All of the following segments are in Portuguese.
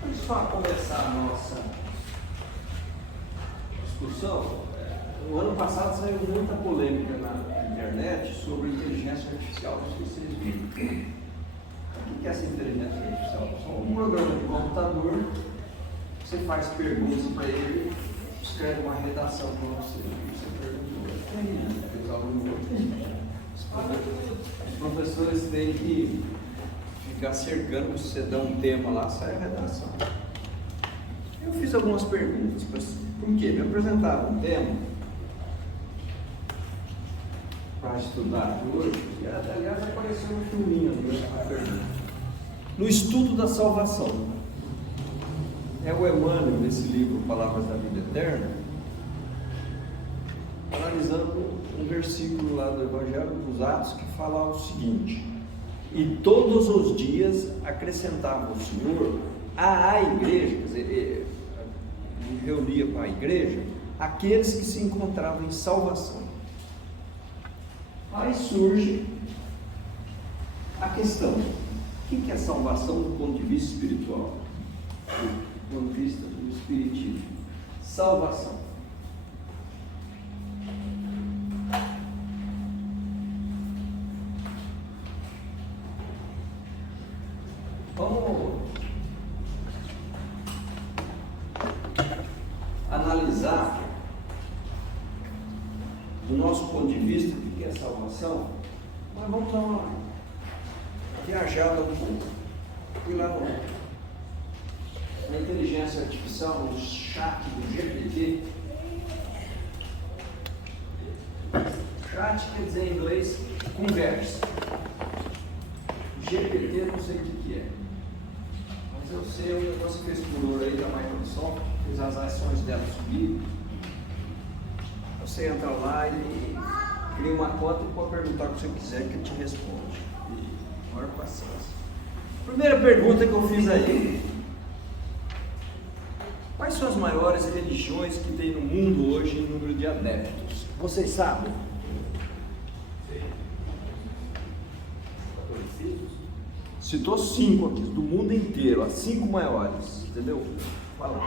Vamos só começar a nossa discussão. O ano passado saiu muita polêmica na internet sobre inteligência artificial. Não sei se vocês viram. O que é essa inteligência artificial? É um programa de computador, você faz perguntas para ele, escreve uma redação para você. Você perguntou, os alunos, os professores têm que ficar cercando, se você dá um tema lá, sai a redação. Eu fiz algumas perguntas, por quê? Me apresentaram um tema para estudar hoje, e aliás apareceu um filminho na pergunta. No estudo da salvação. É o Emmanuel, nesse livro Palavras da Vida Eterna, analisando um versículo lá do Evangelho dos Atos que fala o seguinte: e todos os dias acrescentava o Senhor à igreja, quer dizer, reunia para a igreja aqueles que se encontravam em salvação. Aí surge a questão: o que é salvação do ponto de vista espiritual? Do ponto de vista do espiritismo. Salvação. Vamos analisar do nosso ponto de vista o que é salvação, mas vamos dar uma viajada um pouco. Fui lá na inteligência artificial, no chat do GPT. Chat quer dizer em inglês conversa. GPT não sei o que é. Mas eu sei o negócio que fez furor aí da Microsoft, fez as ações dela subir. Você entra lá e cria uma conta e pode perguntar o que você quiser que ele te responde. Maior paciência. Primeira pergunta que eu fiz aí: quais são as maiores religiões que tem no mundo hoje em número de adeptos? Vocês sabem? Citou 5 aqui, do mundo inteiro, as 5 maiores, entendeu? Fala.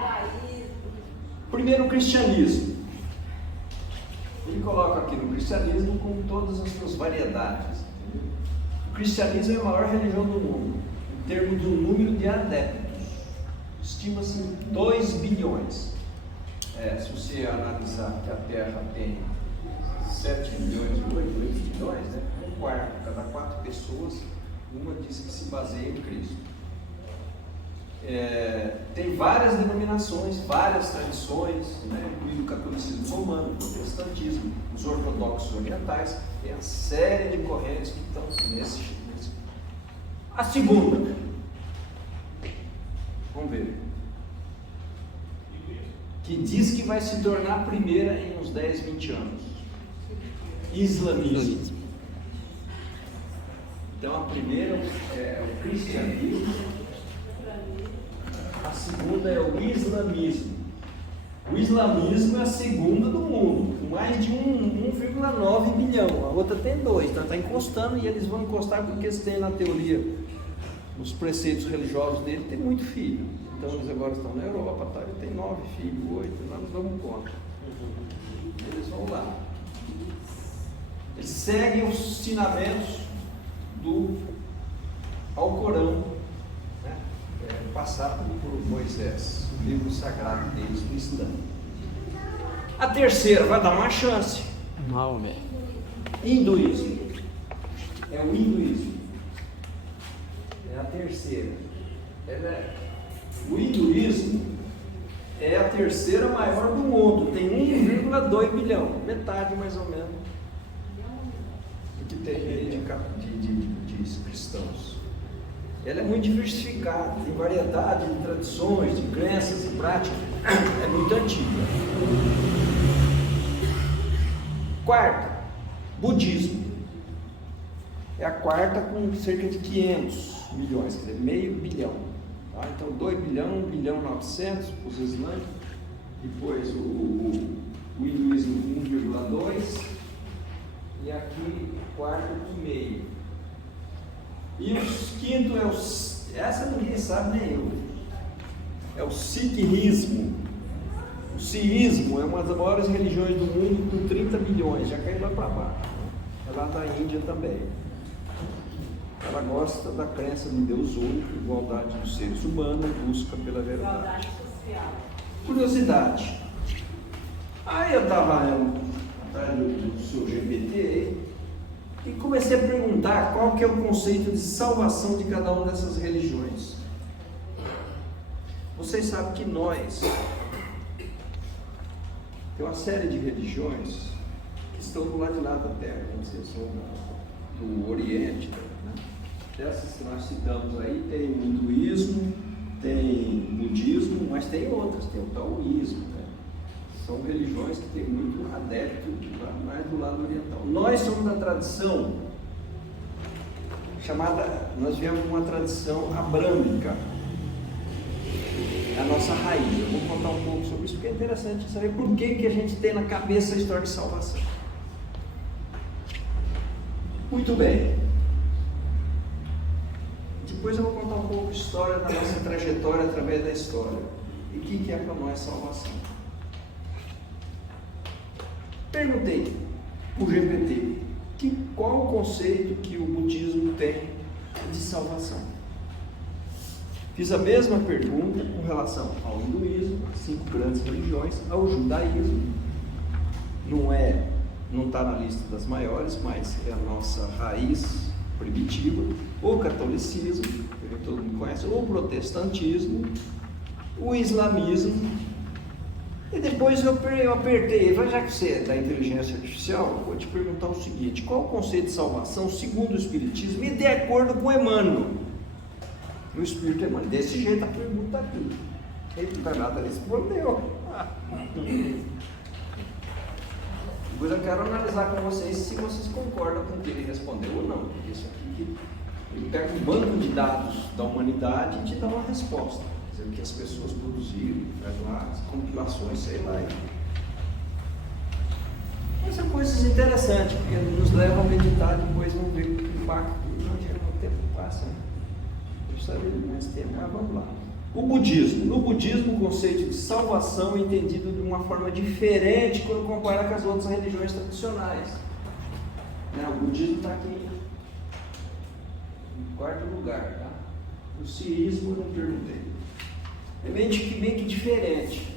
Primeiro, o cristianismo. Ele coloca aqui no cristianismo com todas as suas variedades. O cristianismo é a maior religião do mundo, em termos do número de adeptos. Estima-se 2 bilhões. Se você analisar que a Terra tem 7 bilhões, 8 bilhões, né? Um quarto, cada 4 pessoas, uma diz que se baseia em Cristo. Tem várias denominações, várias tradições, né? Incluindo o catolicismo romano, o protestantismo, os ortodoxos orientais, tem a série de correntes que estão nesse. A segunda, vamos ver, que diz que vai se tornar a primeira em uns 10, 20 anos. Islamismo. Então a primeira é o cristianismo, a segunda é o islamismo. O islamismo é a segunda do mundo, com mais de 1,9 bilhão. A outra tem 2, então está encostando, e eles vão encostar porque eles têm na teoria, os preceitos religiosos dele, tem muito filho. Então eles agora estão na Europa, tá? Ele tem 9 filhos, 8, nós não damos conta. Eles vão lá. Eles seguem os ensinamentos do Alcorão, né? Passado por Moisés, o livro sagrado deles do Islã. A terceira vai dar uma chance. Maomé. Hinduísmo. É o hinduísmo. É a terceira. O hinduísmo é a terceira maior do mundo. Tem 1,2 bilhão. Metade mais ou menos do que tem aí de cristãos. Ela é muito diversificada, tem variedade de tradições, de crenças e práticas, é muito antiga. Quarta, budismo. É a quarta com cerca de 500 milhões, quer dizer, meio bilhão. Tá? Então 2 bilhões, 1 bilhão 900 para os islâmicos, depois o hinduísmo 1,2 e aqui quarto e meio. E o quinto Essa ninguém sabe, nem eu. É o sikhismo. O siísmo é uma das maiores religiões do mundo, com 30 milhões, já caiu lá para baixo. É lá da Índia também. Ela gosta da crença no Deus único, igualdade dos seres humanos, busca pela verdade. Curiosidade. Aí eu estava atrás do seu GPT e comecei a perguntar qual que é o conceito de salvação de cada uma dessas religiões. Vocês sabem que nós tem uma série de religiões que estão do lado de lá da Terra, não sei, são do Oriente, né? Dessas que nós citamos aí, tem o hinduísmo, tem o budismo, mas tem outras, tem o taoísmo, né? São religiões que têm muito adepto mais do lado oriental. Nós somos da tradição chamada, nós viemos de uma tradição abrâmica, a nossa raiz. Eu vou contar um pouco sobre isso, porque é interessante saber por que a gente tem na cabeça a história de salvação. Muito bem. Depois eu vou contar um pouco de história da nossa trajetória através da história. E o que é para nós salvação. Perguntei para o GPT qual o conceito que o budismo tem de salvação. Fiz a mesma pergunta com relação ao hinduísmo, as 5 grandes religiões, ao judaísmo. Não está na lista das maiores, mas é a nossa raiz primitiva. O catolicismo, que todo mundo conhece, o protestantismo, o islamismo. E depois eu apertei, já que você é da inteligência artificial, eu vou te perguntar o seguinte: qual o conceito de salvação segundo o Espiritismo e de acordo com Emmanuel? O Espírito Emmanuel. Desse jeito a pergunta aqui. Ele não dá nada, respondeu. Depois eu quero analisar com vocês se vocês concordam com o que ele respondeu ou não. Porque isso aqui, ele pega um banco de dados da humanidade e te dá uma resposta. Quer dizer, o que as pessoas produziram, faz lá as compilações, sei lá. Mas são coisas interessantes, porque nos levam a meditar, depois vamos ver o impacto. O tempo passa, né? Mais tempo, mas vamos lá. O budismo. No budismo, o conceito de salvação é entendido de uma forma diferente quando compara com as outras religiões tradicionais. O budismo está aqui em 4º lugar, tá? O siísmo eu não perguntei. É meio que diferente.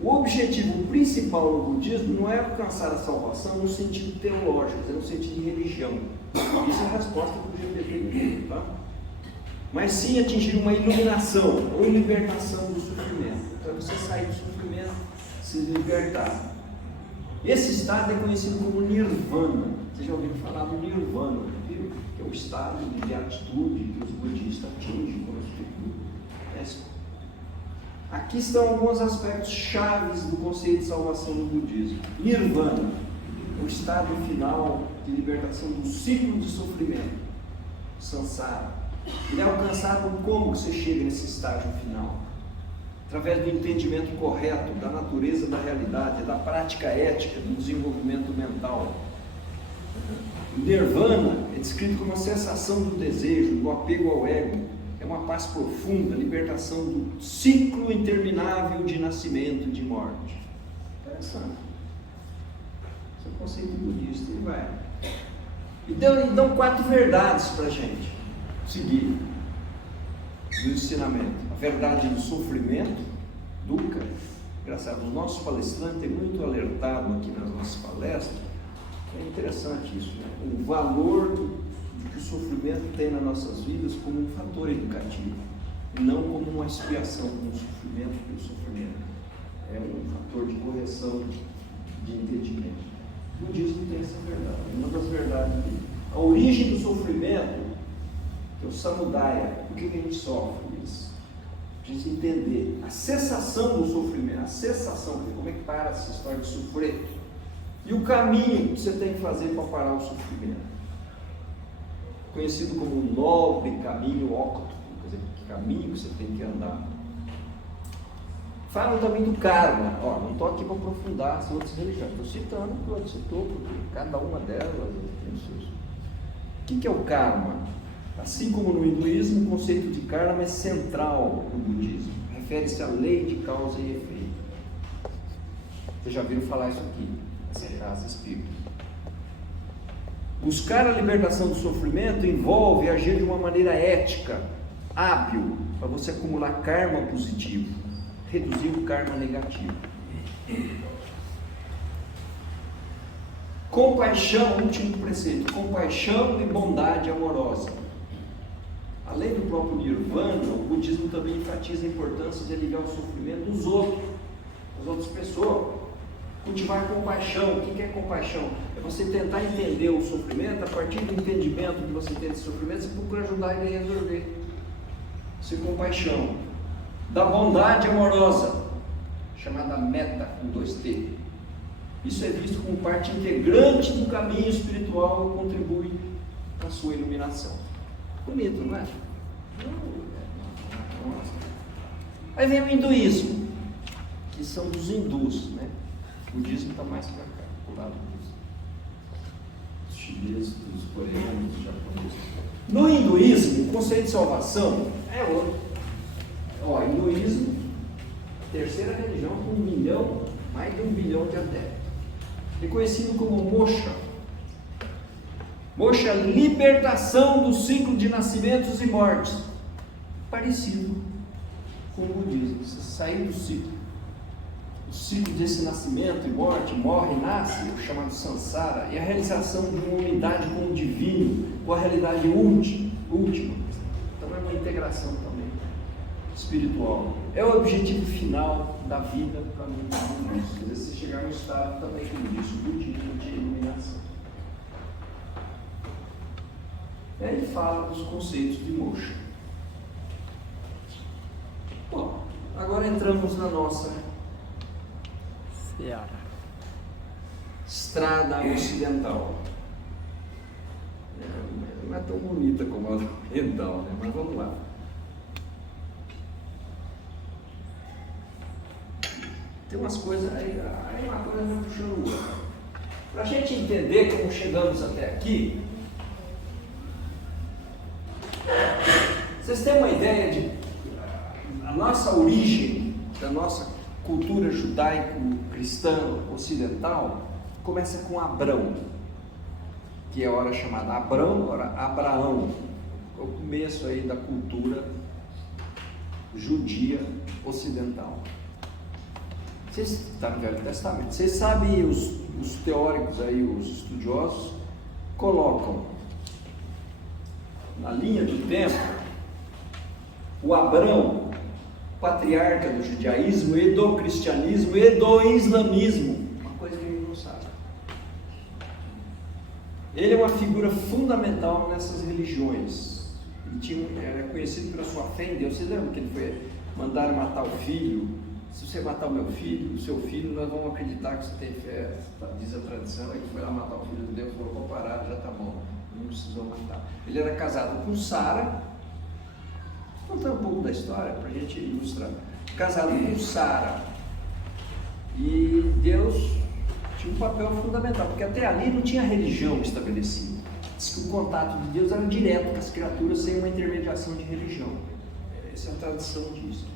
O objetivo principal do budismo não é alcançar a salvação no sentido teológico, é no sentido de religião. Isso é a resposta que o GPT deu, tá? Mas sim atingir uma iluminação ou libertação do sofrimento. Então você sair do sofrimento, se libertar. Esse estado é conhecido como Nirvana. Vocês já ouviram falar do Nirvana, viu? Que é o estado de beatitude que os budistas atingem quando estudam. Aqui estão alguns aspectos chaves do conceito de salvação no budismo. Nirvana, o estado final de libertação do ciclo de sofrimento, samsara. Ele é alcançado como você chega nesse estágio final? Através do entendimento correto da natureza da realidade, da prática ética, do desenvolvimento mental. O Nirvana é descrito como a cessação do desejo, do apego ao ego. É uma paz profunda, libertação do ciclo interminável de nascimento e de morte. Interessante. Esse é o conceito budista. E vai. E dão 4 verdades para a gente seguir do ensinamento. A verdade do sofrimento, dukkha. Engraçado, o nosso palestrante é muito alertado aqui nas nossas palestras. É interessante isso, né? O valor que o sofrimento tem nas nossas vidas como um fator educativo, e não como uma expiação do sofrimento pelo sofrimento. É um fator de correção de entendimento. O budismo tem essa verdade, uma das verdades dele. A origem do sofrimento, que é o samudaya, por que a gente sofre isso? A gente entender a cessação do sofrimento, a cessação, como é que para essa história de sofrer, e o caminho que você tem que fazer para parar o sofrimento. Conhecido como o nobre caminho ócto, quer dizer, que caminho que você tem que andar. Falam também do karma. Não estou aqui para aprofundar as outras religiões, estou citando o que eu citou, porque cada uma delas tem os seus. O que é o karma? Assim como no hinduísmo, o conceito de karma é central no budismo. Refere-se à lei de causa e efeito. Vocês já viram falar isso aqui, essa frase espírita. Buscar a libertação do sofrimento envolve agir de uma maneira ética, hábil, para você acumular karma positivo, reduzir o karma negativo. Compaixão, último preceito, compaixão e bondade amorosa. Além do próprio Nirvana, o budismo também enfatiza a importância de aliviar o sofrimento dos outros, das outras pessoas. Cultivar compaixão. O que é compaixão? É você tentar entender o sofrimento. A partir do entendimento que você tem de sofrimento, você procura ajudar ele a resolver. Isso é compaixão. Da bondade amorosa, chamada meta, com 2T. Isso é visto como parte integrante do caminho espiritual e contribui para a sua iluminação. Bonito, não é? Aí vem o hinduísmo, que são dos hindus, né? O budismo está mais para cá, do lado dos chineses, dos coreanos, dos japoneses. No hinduísmo, o conceito de salvação é outro. Ó, hinduísmo, terceira religião com mais de 1 bilhão de adeptos. Reconhecido como moksha. Moksha, libertação do ciclo de nascimentos e mortes. Parecido com o budismo. Você sair do ciclo. O ciclo desse nascimento e morte, morre e nasce, o chamado samsara, é a realização de uma unidade com o divino, com a realidade última. Então é uma integração também espiritual. É o objetivo final da vida para mim. Você chegar no estado também, como disse o budismo, de iluminação. E aí ele fala dos conceitos de moksha. Bom, agora entramos na nossa estrada ocidental. Não é tão bonita como a oriental, né? Mas vamos lá. Tem umas coisas, aí uma coisa vai puxando outra. Para a gente entender como chegamos até aqui, vocês têm uma ideia de a nossa origem, da nossa cultura judaico-cristã ocidental, começa com Abrão, que é a hora chamada Abrão, hora Abraão, é o começo aí da cultura judia ocidental. Está no Velho Testamento. Vocês sabem, os teóricos aí, os estudiosos, colocam na linha do tempo o Abrão, patriarca do judaísmo e do cristianismo e do islamismo, uma coisa que a gente não sabe. Ele é uma figura fundamental nessas religiões. Ele era conhecido pela sua fé em Deus. Vocês lembram que ele foi mandar matar o filho? Se você matar o meu filho, o seu filho, nós vamos acreditar que você tem fé. Diz a tradição, ele foi lá matar o filho de Deus, falou, vou parar, já está bom, não precisou matar. Ele era casado com Sara. Vou contar um pouco da história para a gente ilustrar. Casado com Sara. E Deus tinha um papel fundamental, porque até ali não tinha religião estabelecida. Diz que o contato de Deus era direto com as criaturas, sem uma intermediação de religião. Essa é a tradição disso.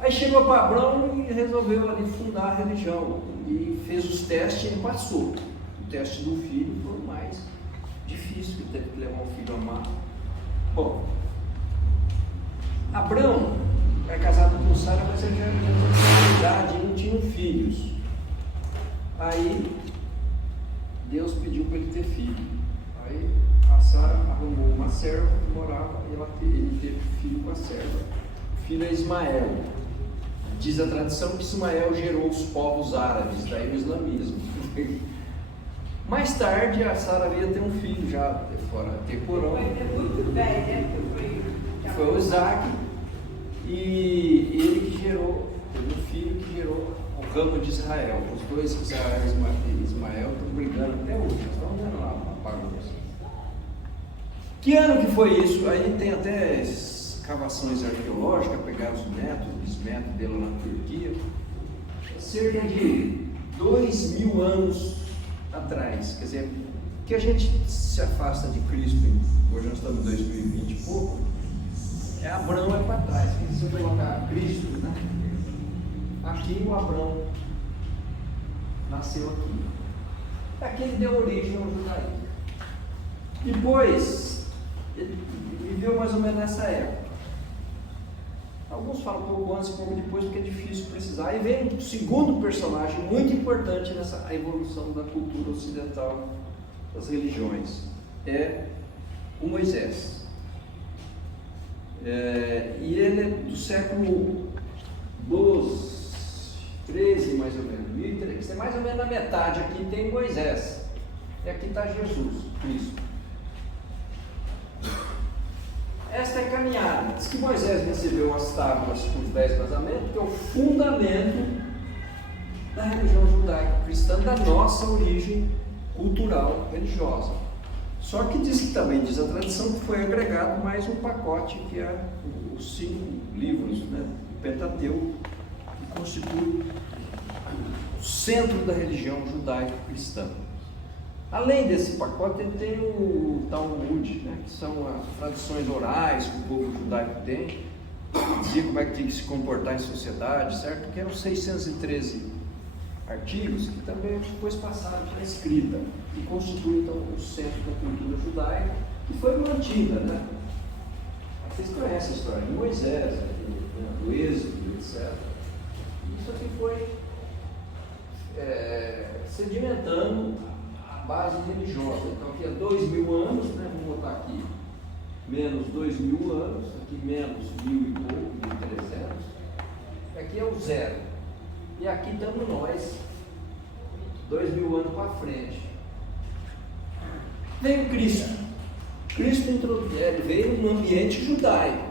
Aí chegou para Abrão e resolveu ali fundar a religião. E fez os testes e ele passou. O teste do filho foi o mais difícil, ele teve que levar um filho amado. Bom, Abrão é casado com Sara, mas ele já tinha idade e não tinham filhos. Aí Deus pediu para ele ter filho. Aí a Sara arrumou uma serva que morava e ele teve filho com a serva. O filho é Ismael. Diz a tradição que Ismael gerou os povos árabes, daí o islamismo. Mais tarde a Sara veio ter um filho já fora temporal. Foi muito velho, Foi o Isaac, e ele que gerou, teve um filho que gerou o ramo de Israel. Os dois, Israel e Ismael, estão brigando até hoje, estão vendo lá uma bagunça. Que ano que foi isso? Aí tem até escavações arqueológicas, pegaram os netos, bisnetos dele lá na Turquia, cerca de 2000 anos atrás, quer dizer, que a gente se afasta de Cristo, hoje nós estamos em 2020 e pouco, Abraão é para trás. Se você colocar Cristo, né? Aqui o Abraão nasceu aqui. Aqui ele deu origem ao judaísmo. Depois, ele viveu mais ou menos nessa época. Alguns falam um pouco antes, um pouco depois, porque é difícil precisar. Aí vem um segundo personagem muito importante nessa evolução da cultura ocidental, das religiões. É o Moisés. E ele é do século 12, 13 mais ou menos. 1013, mais ou menos na metade aqui tem Moisés. E aqui está Jesus, Cristo. Esta é a caminhada. Diz que Moisés recebeu as tábuas com os 10 mandamentos, que é o fundamento da religião judaica cristã, da nossa origem cultural religiosa. Só que também diz a tradição que foi agregado mais um pacote, que é os 5 livros, né, do Pentateuco, que constitui o centro da religião judaica cristã. Além desse pacote, ele tem o Talmud, né, que são as tradições orais que o povo judaico tem, dizia como é que tinha que se comportar em sociedade, certo? Que eram 613 artigos que também depois passaram para a escrita, e constitui então o centro da cultura judaica, que foi mantida, né? Vocês conhecem a história de Moisés, do Êxodo, etc. Isso aqui foi sedimentando base religiosa. Então aqui há 2000 anos, né? Vamos botar aqui menos 2000 anos, aqui menos 1000 e pouco, 1300, aqui é o zero, e aqui estamos nós 2000 anos para frente. Veio Cristo. Ele veio num ambiente judaico,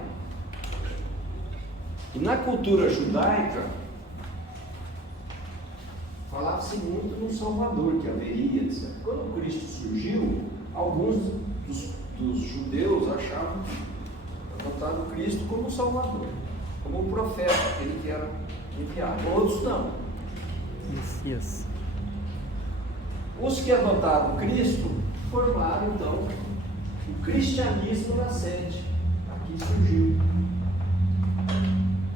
e na cultura judaica falava-se muito no Salvador que haveria, etc. Quando Cristo surgiu, alguns dos judeus achavam adotado Cristo como Salvador, como um profeta, aquele que era enviado. Outros não. Messias. Os que adotaram Cristo formaram então o cristianismo nascente. Aqui surgiu.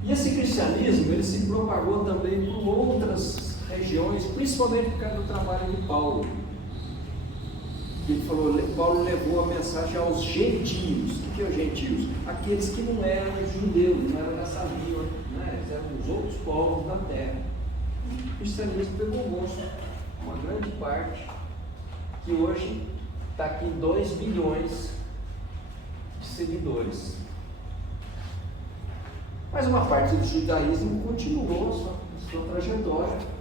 E esse cristianismo ele se propagou também por outras regiões, principalmente por causa do trabalho de Paulo. Ele falou, Paulo levou a mensagem aos gentios. O que é os gentios? Aqueles que não eram judeus, não eram dessa vila, né? Eles eram os outros povos da terra. O cristianismo pegou gosto, uma grande parte, que hoje está aqui em 2 bilhões de seguidores. Mas uma parte do judaísmo continuou sua trajetória,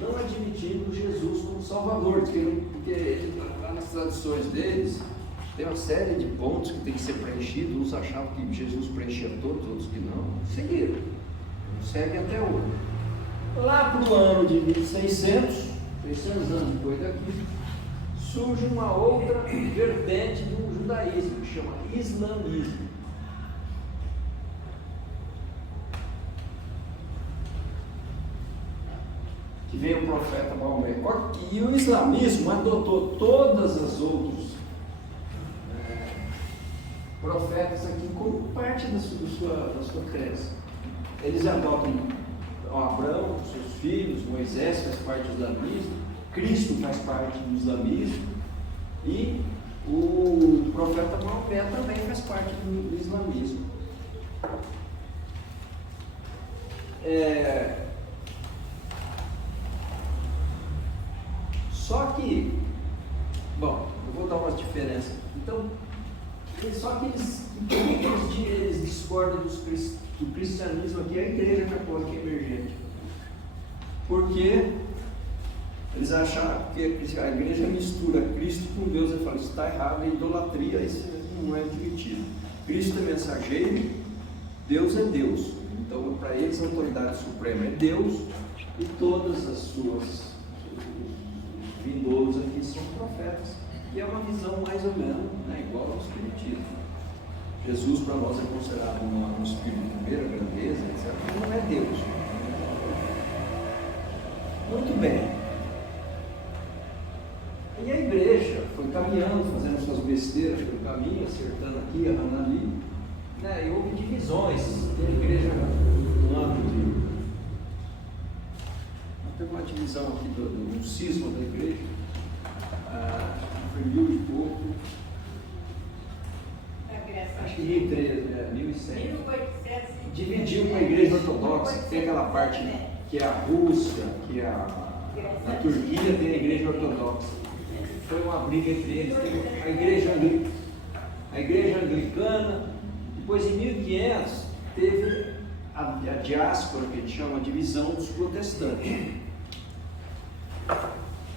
não admitindo Jesus como Salvador, porque lá nas tradições deles tem uma série de pontos que tem que ser preenchidos. Uns achavam que Jesus preenchia todos, outros que não. Seguiram, seguem até hoje. Lá para o ano de 1600, 600 anos depois daqui, surge uma outra vertente do judaísmo, que chama islamismo. Que veio o profeta Maomé. E o islamismo adotou todas as outros profetas aqui como parte da sua crença. Eles adotam Abraão, seus filhos, Moisés faz parte do islamismo, Cristo faz parte do islamismo, e o profeta Maomé também faz parte do islamismo. Só que, bom, eu vou dar umas diferenças. Então, só que eles discordam do cristianismo aqui, a igreja católica emergente. Porque eles acharam que a igreja mistura Cristo com Deus. Eles falam, isso está errado, é idolatria, isso não é admitido. Cristo é mensageiro, Deus é Deus. Então, para eles, a autoridade suprema é Deus, e todas as suas vindouros aqui são profetas, e é uma visão mais ou menos, né, igual ao espiritismo. Jesus para nós é considerado um espírito de primeira grandeza, etc. Não é Deus. Muito bem. E a igreja foi caminhando, fazendo suas besteiras pelo caminho, acertando aqui, errando ali, né? E houve divisões. Tem igreja no âmbito tem uma divisão aqui do cisma da igreja, foi 1000 e pouco, acho que 1100. Dividiu com a igreja ortodoxa, que tem aquela parte que é a Rússia, que é na Turquia tem a igreja ortodoxa. Foi uma briga entre eles, tem a igreja anglicana, depois em 1500 teve a diáspora, que a gente chama de divisão dos protestantes.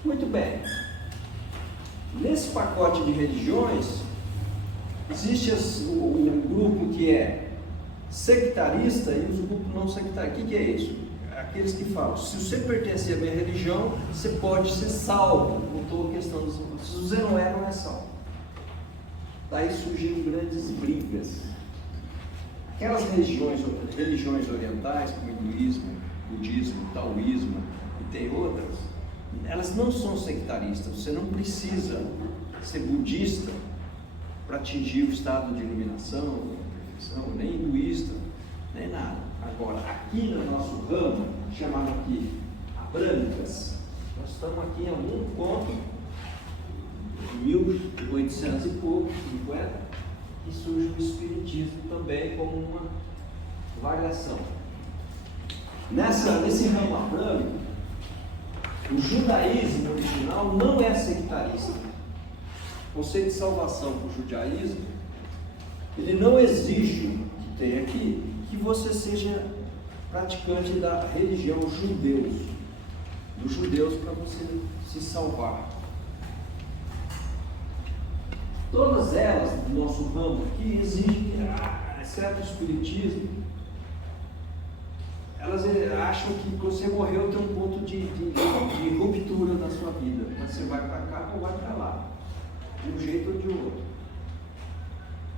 Muito bem, nesse pacote de religiões, existe o grupo que é sectarista e os grupos não sectaristas. O que é isso? Aqueles que falam, se você pertencer à minha religião, você pode ser salvo. Voltou a questão dos... Se você não é salvo. Daí surgiram grandes brigas. Aquelas religiões orientais, como hinduísmo, budismo, taoísmo e tem outras, elas não são sectaristas. Você não precisa ser budista para atingir o estado de iluminação, perfeição, nem hinduísta, nem nada. Agora, aqui no nosso ramo, chamado aqui abrâmicas, nós estamos aqui em algum ponto, 1800 e pouco, 50, e surge o espiritismo também como uma variação. Nesse ramo abrâmico, o judaísmo original não é sectarista. O conceito de salvação para o judaísmo, ele não exige, que tem aqui, que você seja praticante da religião dos judeus para você se salvar. Todas elas, do nosso ramo aqui, exigem, exceto o espiritismo, elas acham que você morreu tem um ponto de ruptura na sua vida. Você vai para cá ou vai para lá, de um jeito ou de outro.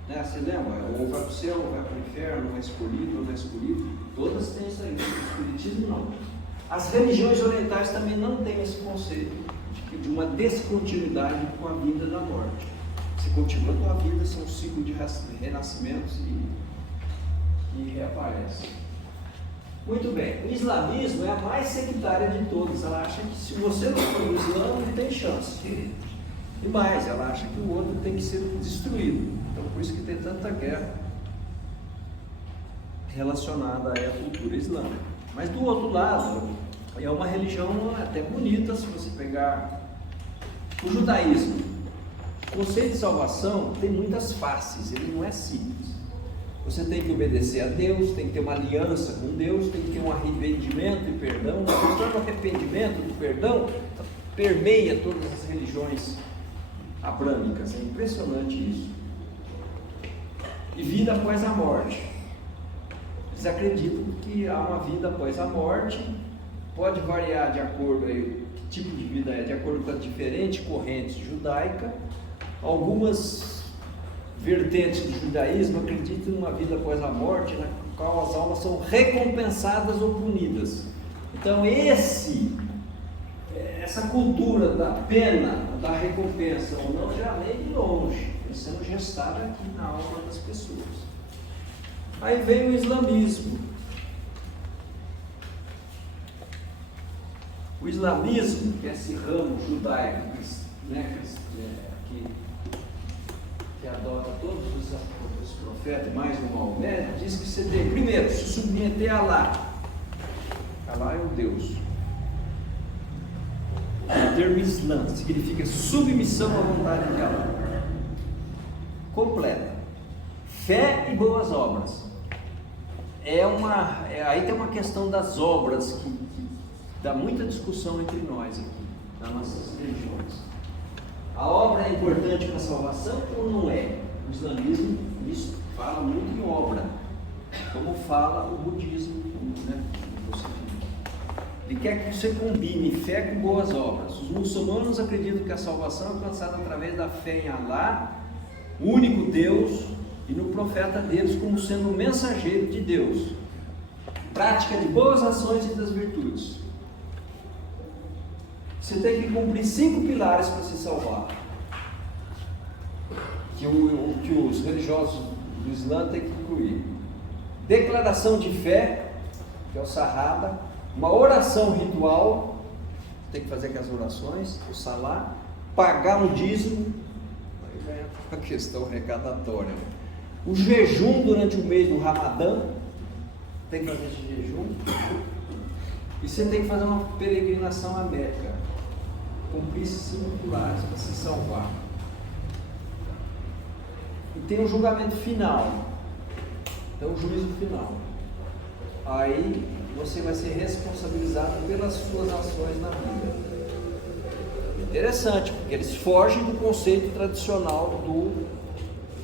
Né? Você lembra? Ou vai para o céu, ou vai para o inferno, ou é escolhido, ou não é escolhido. Todas têm isso aí, o espiritismo não. As religiões orientais também não têm esse conceito de uma descontinuidade com a vida da morte. Você continua com a vida, são um ciclo de renascimentos e reaparece. Muito bem, o islamismo é a mais sectária de todas. Ela acha que se você não for no Islã, não tem chance. E mais, ela acha que o outro tem que ser destruído. Então, por isso que tem tanta guerra relacionada à cultura islâmica. Mas do outro lado, é uma religião até bonita, se você pegar o judaísmo. O conceito de salvação tem muitas faces, ele não é simples. Você tem que obedecer a Deus, tem que ter uma aliança com Deus, tem que ter um arrependimento e perdão. A questão do arrependimento, do perdão, permeia todas as religiões abrâmicas. É impressionante isso. E vida após a morte. Eles acreditam que há uma vida após a morte, pode variar de acordo aí, que tipo de vida é, de acordo com as diferentes correntes judaicas. Algumas vertentes do judaísmo acreditam em uma vida após a morte, na qual as almas são recompensadas ou punidas. Então essa cultura da pena, da recompensa ou não, já nem de longe, está sendo gestada aqui na alma das pessoas. Aí vem o islamismo. O islamismo, que é esse ramo judaico, né, que adota todos os profetas, mais o Maomé, diz que você tem, primeiro, se submeter a Alá. Alá é o Deus. O termo Islã significa submissão à vontade de Alá. Completa. Fé e boas obras. Aí tem uma questão das obras que dá muita discussão entre nós aqui, nas nossas religiões. A obra é importante para a salvação ou não é? O islamismo isso fala muito em obra, como fala o budismo, né? Ele quer que você combine fé com boas obras. Os muçulmanos acreditam que a salvação é alcançada através da fé em Alá, o único Deus, e no profeta deles como sendo o mensageiro de Deus. Prática de boas ações e das virtudes. Você tem que cumprir 5 pilares para se salvar. que os religiosos do Islã têm que incluir. Declaração de fé, que é o Shahada, uma oração ritual, tem que fazer aquelas orações, o Salah, pagar um dízimo, aí já entra a questão arrecadatória. O jejum durante o mês do Ramadã, tem que fazer esse jejum. E você tem que fazer uma peregrinação à Meca, cumprir esses singulares para se salvar. E tem um julgamento final, tem um juízo final. Aí você vai ser responsabilizado pelas suas ações na vida. Interessante, porque eles fogem do conceito tradicional do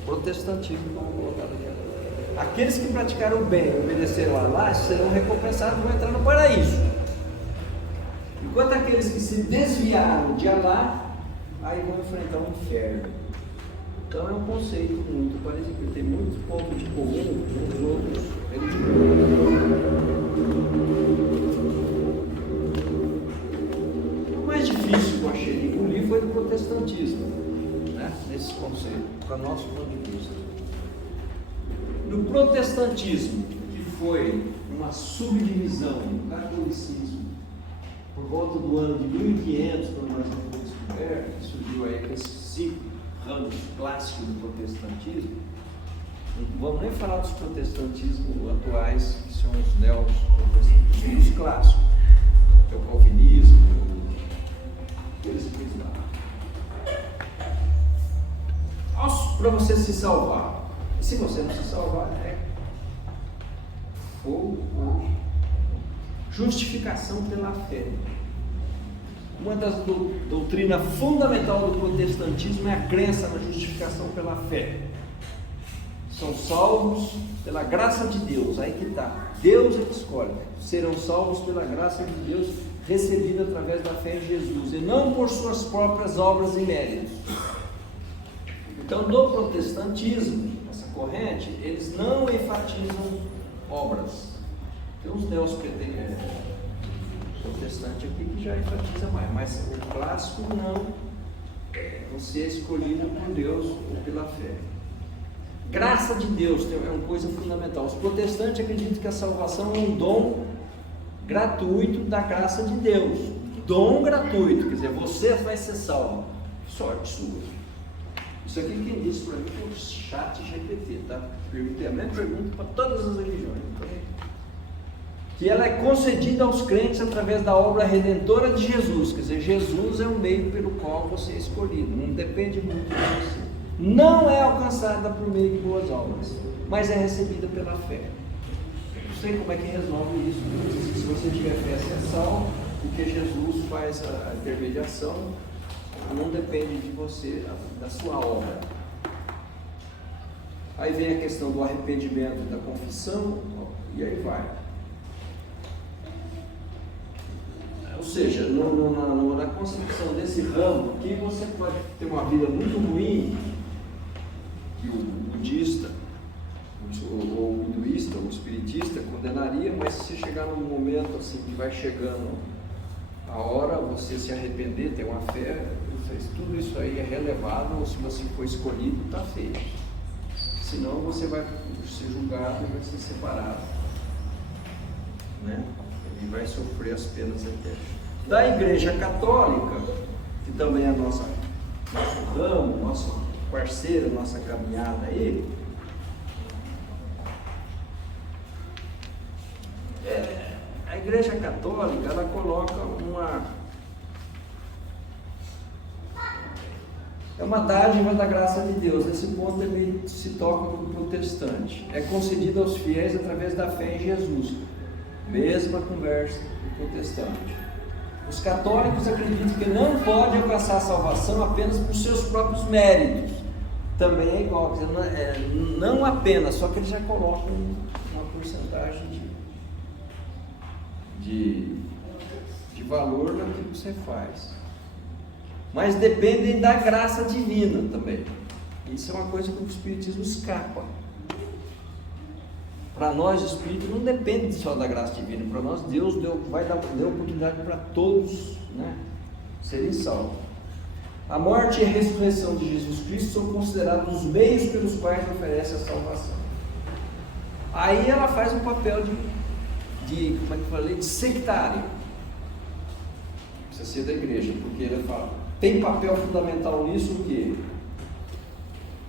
protestantismo. Aqueles que praticaram o bem, obedeceram a Allah, serão recompensados, vão entrar no paraíso. Enquanto aqueles que se desviaram de Allah, aí vão enfrentar o inferno. Então é um conceito muito parecido, tem muitos pontos de comum com os outros religiões. O mais difícil que eu achei de engolir foi do protestantismo, né? Nesse conceito, para nosso ponto de vista. No protestantismo, que foi uma subdivisão do catolicismo, por volta do ano de 1500, quando nós fomos descobertos, surgiu aí aqueles 5 ramos clássicos do protestantismo. Não vamos nem falar dos protestantismos atuais, que são os neoprotestantismos, os clássicos, que é o calvinismo, aqueles lá. Para você se salvar. E se você não se salvar, é fogo ou justificação pela fé. Uma das doutrinas fundamentais do protestantismo é a crença na justificação pela fé. São salvos pela graça de Deus, aí que está. Deus é que escolhe. Serão salvos pela graça de Deus recebida através da fé em Jesus, e não por suas próprias obras e méritos. Então, no protestantismo, essa corrente, eles não enfatizam obras. Tem uns protestantes aqui que já enfatiza mais, mas o clássico não. Você é escolhido por Deus ou pela fé. Graça de Deus é uma coisa fundamental. Os protestantes acreditam que a salvação é um dom gratuito da graça de Deus. Dom gratuito, quer dizer, você vai ser salvo. Sorte sua. Isso aqui quem disse para mim foi o chat GPT, tá? Perguntei a mesma pergunta para todas as religiões. Que ela é concedida aos crentes através da obra redentora de Jesus. Quer dizer, Jesus é o meio pelo qual você é escolhido. Não depende muito de você. Não é alcançada por meio de boas obras, mas é recebida pela fé. Não sei como é que resolve isso. Se você tiver fé, você é salvo, porque Jesus faz a intermediação. Não depende de você, da sua obra. Aí vem a questão do arrependimento, da confissão, e aí vai. Ou seja, na concepção desse ramo, que você pode ter uma vida muito ruim, que o budista, ou o hinduísta, ou o espiritista condenaria, mas se você chegar num momento assim, que vai chegando a hora, você se arrepender, ter uma fé, tudo isso aí é relevado, ou se você for escolhido, está feito. Senão você vai ser julgado e vai ser separado, né? E vai sofrer as penas eternas. Da Igreja Católica, que também é nosso ramo, nosso parceiro, nossa caminhada aí, a Igreja Católica, ela coloca uma dádiva da graça de Deus. Nesse ponto ele se toca com o protestante. É concedida aos fiéis através da fé em Jesus. Mesma conversa do protestante. Os católicos acreditam que não pode alcançar a salvação apenas por seus próprios méritos. Também é igual, não apenas, só que eles já colocam uma porcentagem de valor naquilo que você faz. Mas dependem da graça divina também. Isso é uma coisa que o Espiritismo escapa. Para nós, o Espírito não depende só da graça divina. Para nós, Deus deu oportunidade para todos, né, serem salvos. A morte e a ressurreição de Jesus Cristo são considerados os meios pelos quais oferece a salvação. Aí ela faz um papel de como é que eu falei, de sectário. Precisa ser da igreja, porque ela fala, tem papel fundamental nisso o quê?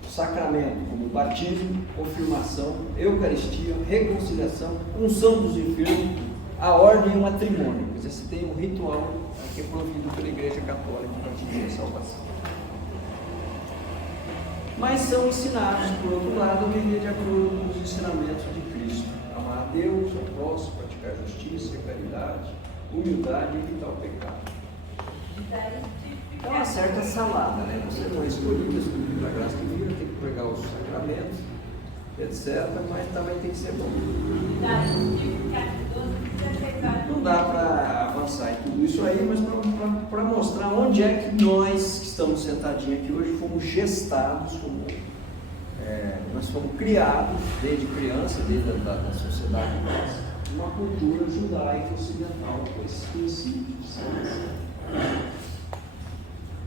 O sacramento, como o batismo, confirmação, eucaristia, reconciliação, unção dos enfermos, a ordem e o matrimônio. Quer dizer, você tem um ritual que é provido pela Igreja Católica para atingir a salvação. Mas são ensinados, por outro lado, a viver de acordo com os ensinamentos de Cristo. Amar a Deus, ao próximo, praticar justiça, caridade, humildade e evitar o pecado. É uma certa salada, né? Você não é escolhido, escolhido pela graça divina, tem que pregar os sacramentos, etc. Mas também tem que ser bom. Não dá para avançar em tudo isso aí, mas para mostrar onde é que nós que estamos sentadinhos aqui hoje fomos gestados, nós fomos criados desde criança, desde a sociedade nossa, uma cultura judaica ocidental com esses princípios.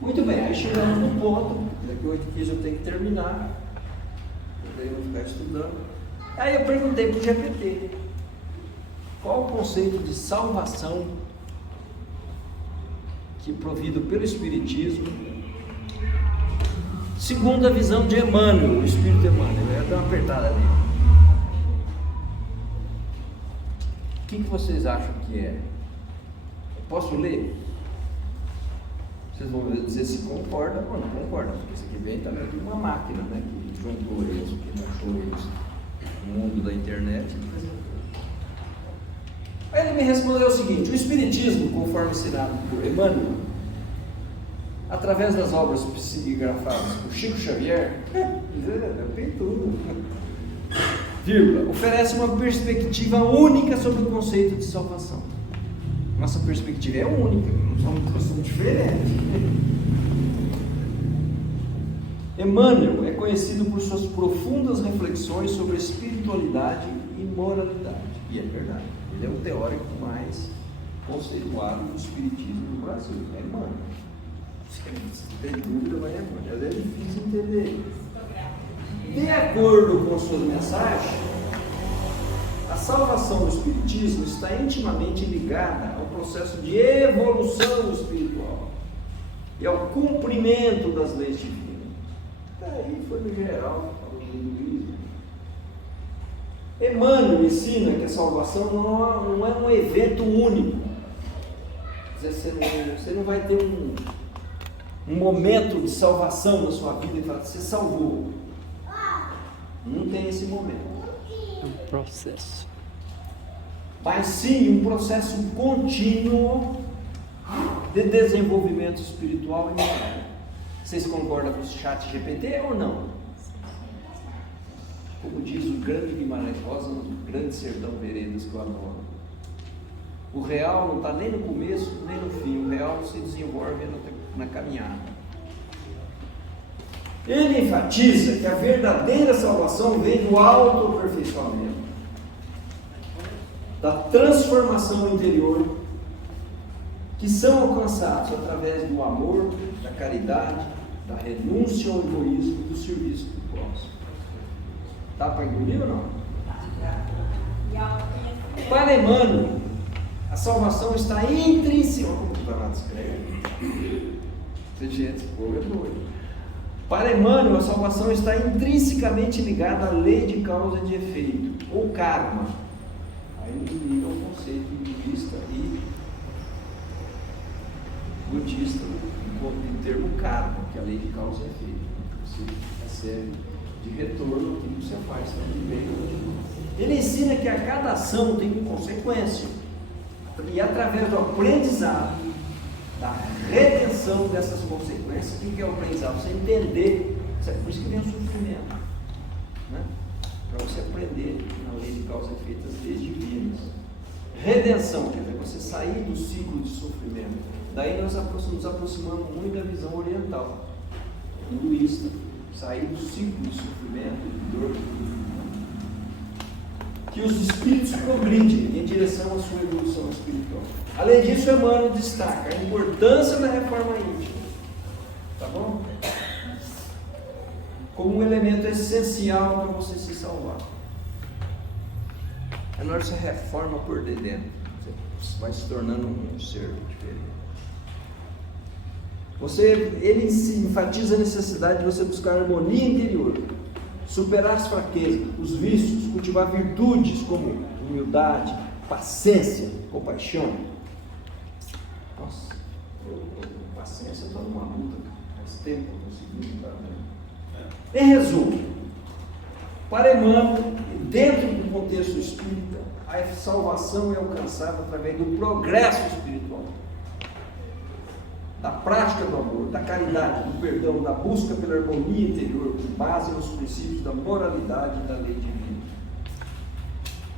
Muito bem, aí chegamos no ponto, daqui 8 dias eu tenho que terminar, daí eu vou ficar estudando. Aí eu perguntei para o GPT, qual o conceito de salvação que é provido pelo Espiritismo, segundo a visão de Emmanuel, o Espírito Emmanuel. Eu ia dar uma apertada nele. O que vocês acham que é? Eu posso ler? Vocês vão dizer se concordam ou não concordam, porque isso aqui vem também de uma máquina, né, que juntou eles, que achou eles no mundo da internet. Aí ele me respondeu o seguinte: o Espiritismo, conforme ensinado por Emmanuel, através das obras psicografadas por Chico Xavier, tem tudo, vírgula, oferece uma perspectiva única sobre o conceito de salvação. Nossa perspectiva é única, nós somos diferentes. Emmanuel é conhecido por suas profundas reflexões sobre espiritualidade e moralidade, e é verdade. Ele é o teórico mais conceituado do Espiritismo no Brasil. É Emmanuel. Se tem dúvida, mas é Emmanuel. É difícil entender. De acordo com suas mensagens, a salvação do Espiritismo está intimamente ligada ao processo de evolução espiritual e ao cumprimento das leis divinas. Aí foi no geral, falou do hinduísmo. Emmanuel ensina que a salvação não é um evento único. Quer dizer, você não vai ter um momento de salvação na sua vida e falar, você salvou. Não tem esse momento. É um processo. Mas sim um processo contínuo de desenvolvimento espiritual e moral. Vocês concordam com o chat GPT ou não? Como diz o grande Guimarães Rosa, no grande Sertão Veredas que eu adoro. O real não está nem no começo, nem no fim. O real se desenvolve na caminhada. Ele enfatiza que a verdadeira salvação vem do autoaperfeiçoamento, da transformação interior, que são alcançados através do amor, da caridade, da renúncia ao egoísmo e do serviço do próximo. Dá para engolir ou não? Para Emmanuel, a salvação está intrínseca. Como está lá escreve? Tem gente, o povo é doido. Para Emmanuel, a salvação está intrinsecamente ligada à lei de causa e de efeito, ou karma. Aí nos liga o conceito hinduísta e budista do termo karma, que é a lei de causa e efeito. Você recebe de retorno aquilo que você faz, tanto de bem ou de mal. Ele ensina que a cada ação tem uma consequência, e através do aprendizado, da redenção dessas consequências, o que é o aprendizado? Você entender, por isso que vem o sofrimento, né? Para você aprender na lei de causa e efeito as leis divinas. Redenção, quer dizer, você sair do ciclo de sofrimento. Daí nós nos aproximamos muito da visão oriental, hinduísta, sair do ciclo de sofrimento e de dor, que os espíritos progridem em direção à sua evolução espiritual. Além disso, Emmanuel destaca a importância da reforma íntima, Tá bom? Como um elemento essencial para você se salvar. É na hora que você reforma por dentro, você vai se tornando um ser diferente. Ele enfatiza a necessidade de você buscar harmonia interior, superar as fraquezas, os vícios, cultivar virtudes como humildade, paciência, compaixão. Nossa, paciência eu estou numa luta, faz tempo eu consegui lutar, né? Em resumo, para Emmanuel, dentro do contexto espírita, a salvação é alcançada através do progresso espiritual, da prática do amor, da caridade, do perdão, da busca pela harmonia interior, com base nos princípios da moralidade e da lei divina.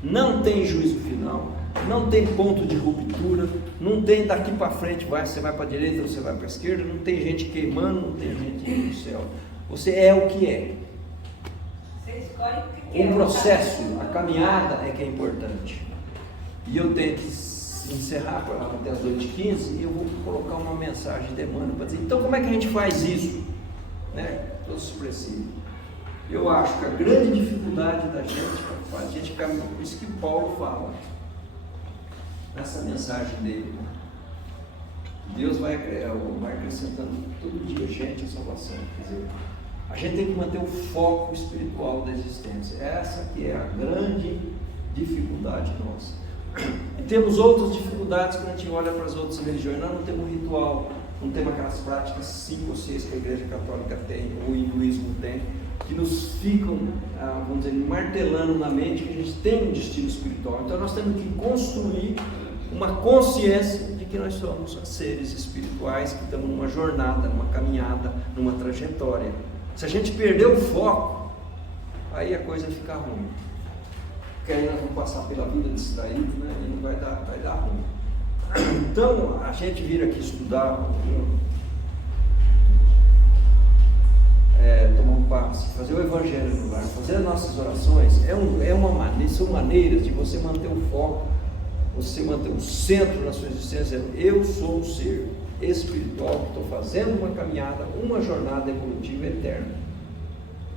Não tem juízo final, não tem ponto de ruptura, não tem daqui para frente, você vai para a direita ou você vai para a esquerda, não tem gente queimando, não tem gente indo no céu. Você é o que é. O processo, a caminhada é que é importante. E eu tenho que encerrar até as 8h15 e eu vou colocar uma mensagem de Emmanuel para dizer, então como é que a gente faz isso? Né? Todo expressivo. Eu acho que a grande dificuldade da gente faz a gente caminhar, por isso que Paulo fala nessa mensagem dele. Deus vai acrescentando todo dia gente a salvação. Quer dizer, a gente tem que manter o foco espiritual da existência. Essa que é a grande dificuldade nossa. E temos outras dificuldades quando a gente olha para as outras religiões. Nós não temos um ritual, não temos aquelas práticas 5 ou 6 que a Igreja Católica tem, ou o hinduísmo tem, que nos ficam, vamos dizer, martelando na mente que a gente tem um destino espiritual. Então nós temos que construir uma consciência de que nós somos seres espirituais que estamos numa jornada, numa caminhada, numa trajetória. Se a gente perder o foco, aí a coisa fica ruim. Porque aí nós vamos passar pela vida distraído, né? E não vai dar ruim. Então, a gente vir aqui estudar, tomar um passe, fazer o Evangelho no lar, fazer as nossas orações, são maneiras de você manter o foco, você manter o centro na sua existência. Eu sou um ser espiritual que estou fazendo uma caminhada, uma jornada evolutiva eterna.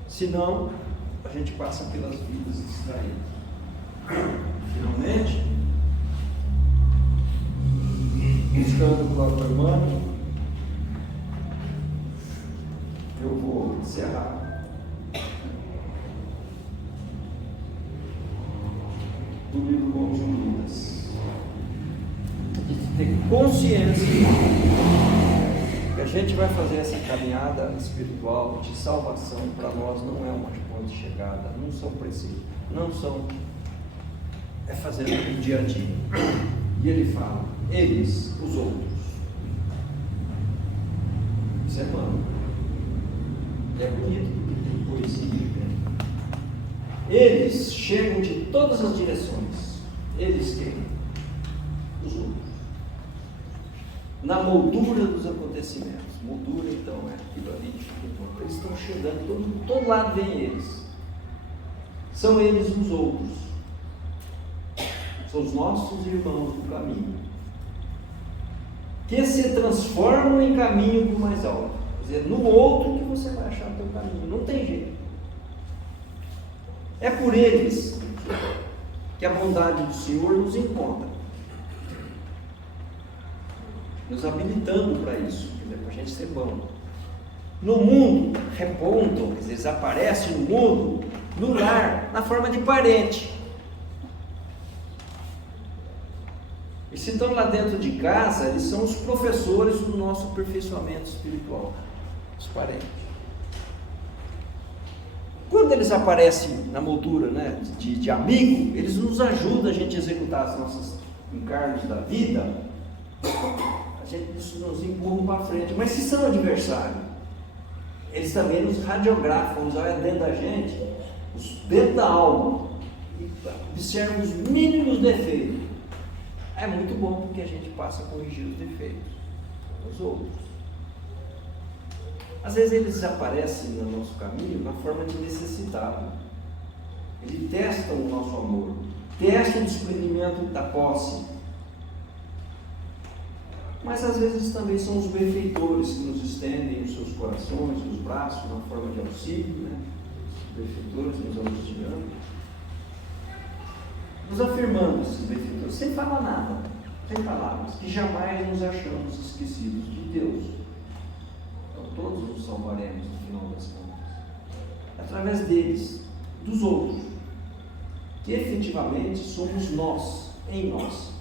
Senão, a gente passa pelas vidas distraídas. Finalmente, buscando o próprio Emmanuel, eu vou encerrar do livro Bons Vidas. De ter consciência que a gente vai fazer essa caminhada espiritual de salvação. Para nós não é uma ponte de chegada, não são princípios, não são, é fazer no dia a dia. E ele fala, eles, os outros, isso é Emmanuel, é bonito porque tem poesia, né? Eles chegam de todas as direções. Eles quem? Os outros. Na moldura dos acontecimentos. Moldura, então, é aquilo ali. Eles estão chegando, todo lado vem eles. São eles os outros. São os nossos irmãos do caminho. Que se transformam em caminho do mais alto. Quer dizer, no outro que você vai achar o teu caminho. Não tem jeito. É por eles que a bondade do Senhor nos encontra, nos habilitando para isso, quer dizer, para a gente ser bom. No mundo, repontam, quer dizer, eles aparecem no mundo, no lar, na forma de parente. E se estão lá dentro de casa, eles são os professores do nosso aperfeiçoamento espiritual, os parentes. Quando eles aparecem na moldura, né, de amigo, eles nos ajudam a gente a executar as nossas encargos da vida, a gente nos empurra para frente. Mas se são adversários, eles também nos radiografam, nos olham dentro da gente, dentro da alma, e observam os mínimos defeitos. É muito bom porque a gente passa a corrigir os defeitos dos outros. Às vezes eles aparecem no nosso caminho na forma de necessitado. Eles testam o nosso amor, testam o desprendimento da posse. Mas às vezes também são os benfeitores que nos estendem os seus corações, os braços, na forma de auxílio, né? Os benfeitores nos auxiliando, nos afirmando esses benfeitores, sem falar nada, sem palavras, que jamais nos achamos esquecidos de Deus. Então todos nos salvaremos no final das contas, através deles, dos outros, que efetivamente somos nós, em nós.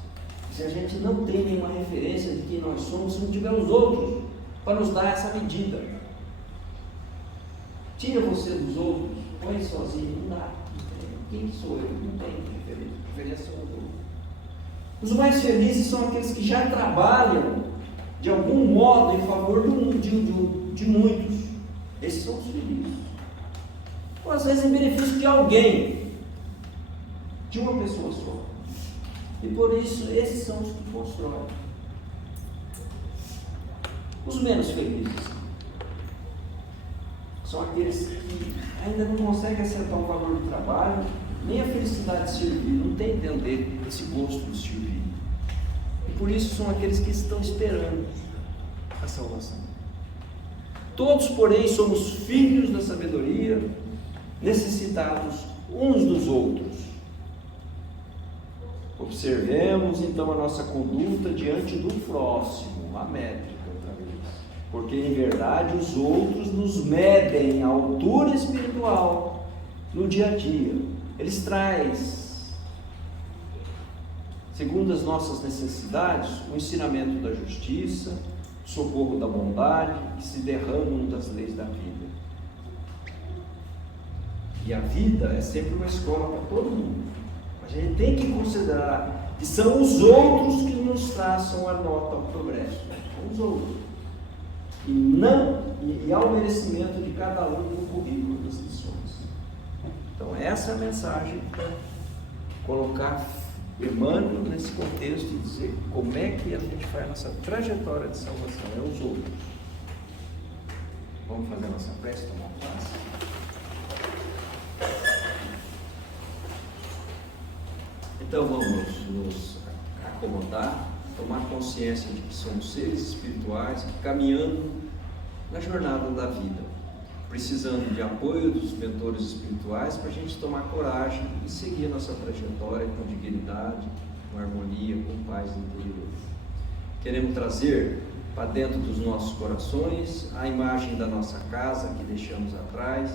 Se a gente não tem nenhuma referência de quem nós somos, se não tiver os outros para nos dar essa medida, tira você dos outros, põe sozinho, não dá. Quem sou eu? Não tem referência. Referência são os outros. Os mais felizes são aqueles que já trabalham de algum modo em favor de muitos. Esses são os felizes. Ou às vezes em benefício de alguém, de uma pessoa só. E por isso, esses são os que constroem. Os menos felizes são aqueles que ainda não conseguem acertar o valor do trabalho, nem a felicidade de servir, não tem dentro dele esse gosto de servir. E por isso são aqueles que estão esperando a salvação. Todos, porém, somos filhos da sabedoria, necessitados uns dos outros. Observemos então a nossa conduta diante do próximo, a métrica outra vez, porque em verdade os outros nos medem a altura espiritual no dia a dia. Eles trazem, segundo as nossas necessidades, o ensinamento da justiça, o socorro da bondade que se derramam das leis da vida. E a vida é sempre uma escola para todo mundo. A gente tem que considerar que são os outros que nos traçam a nota ao progresso. São os outros. E ao merecimento de cada um no currículo das lições. Então essa é a mensagem para colocar Emmanuel nesse contexto e dizer como é que a gente faz a nossa trajetória de salvação. É os outros. Vamos fazer a nossa prece, tomar um passo. Então vamos nos acomodar, tomar consciência de que somos seres espirituais caminhando na jornada da vida, precisando de apoio dos mentores espirituais para a gente tomar coragem e seguir a nossa trajetória com dignidade, com harmonia, com paz interior. Queremos trazer para dentro dos nossos corações a imagem da nossa casa que deixamos atrás,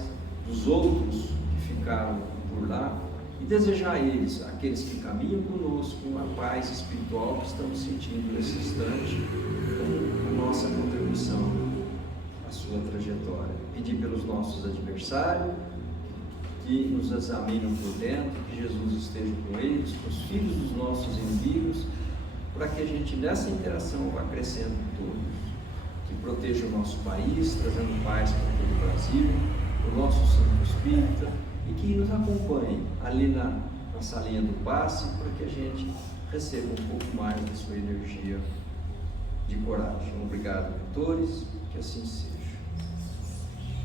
dos outros que ficaram por lá, e desejar a eles, aqueles que caminham conosco, uma paz espiritual que estamos sentindo nesse instante, com a nossa contribuição à sua trajetória. Pedir pelos nossos adversários, que nos examinam por dentro, que Jesus esteja com eles, com os filhos dos nossos inimigos, para que a gente nessa interação vá crescendo todos. Que proteja o nosso país, trazendo paz para todo o Brasil, o nosso Santo Espírita, e que nos acompanhe ali na salinha do passe, para que a gente receba um pouco mais da sua energia de coragem. Obrigado, mentores, que assim seja.